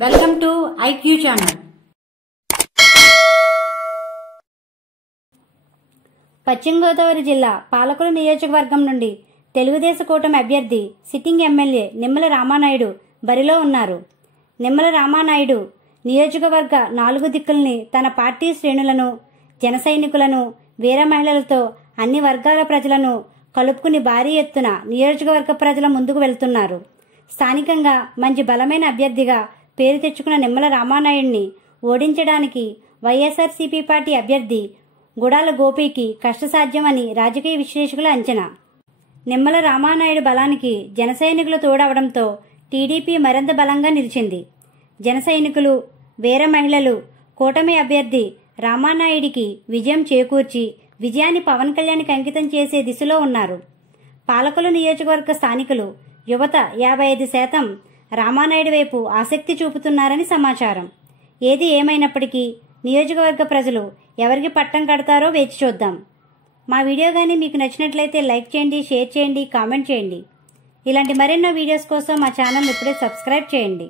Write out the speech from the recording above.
Welcome to IQ channel. పశ్చిమ గోదావరి జిల్లా పాలకుల నియోజకవర్గం నుండి తెలుగుదేశం కూటమి అభ్యర్థి సిట్టింగ్ ఎమ్మెల్యే నిమ్మల రామానాయుడు బరిలో ఉన్నారు. నిమ్మల రామానాయుడు నియోజకవర్గ 4 దిక్కుల్ని తన పార్టీ శ్రేణులను, జన సైనికులను, వీర మహిళలతో అన్ని వర్గాల ప్రజలను కలుపుకుని భారీ ఎత్తున నియోజకవర్గ ప్రజల ముందుకు వెళ్తున్నారు. స్థానికంగా మంచి బలమైన అభ్యర్థిగా పేరు తెచ్చుకున్న నిమ్మల రామానాయుడిని ఓడించడానికి వైఎస్ఆర్సీపీ పార్టీ అభ్యర్థి గుడాల గోపీకి కష్టసాధ్యమని రాజకీయ విశ్లేషకుల అంచనా. నిమ్మల రామానాయుడు బలానికి జన సైనికులు తోడవడంతో టీడీపీ మరింత బలంగా నిలిచింది. జన సైనికులు, వీర మహిళలు కూటమి అభ్యర్థి రామానాయుడికి విజయం చేకూర్చి విజయాన్ని పవన్ కళ్యాణ్కి అంకితం చేసే దిశలో ఉన్నారు. పాలకుల నియోజకవర్గ స్థానికులు, యువత 55% రామానాయుడు వైపు ఆసక్తి చూపుతున్నారని సమాచారం. ఏది ఏమైనప్పటికీ నియోజకవర్గ ప్రజలు ఎవరికి పట్టం కడతారో వేచి చూద్దాం. మా వీడియో కానీ మీకు నచ్చినట్లయితే లైక్ చేయండి, షేర్ చేయండి, కామెంట్ చేయండి. ఇలాంటి మరెన్నో వీడియోస్ కోసం మా ఛానల్ ఇప్పుడే సబ్స్క్రైబ్ చేయండి.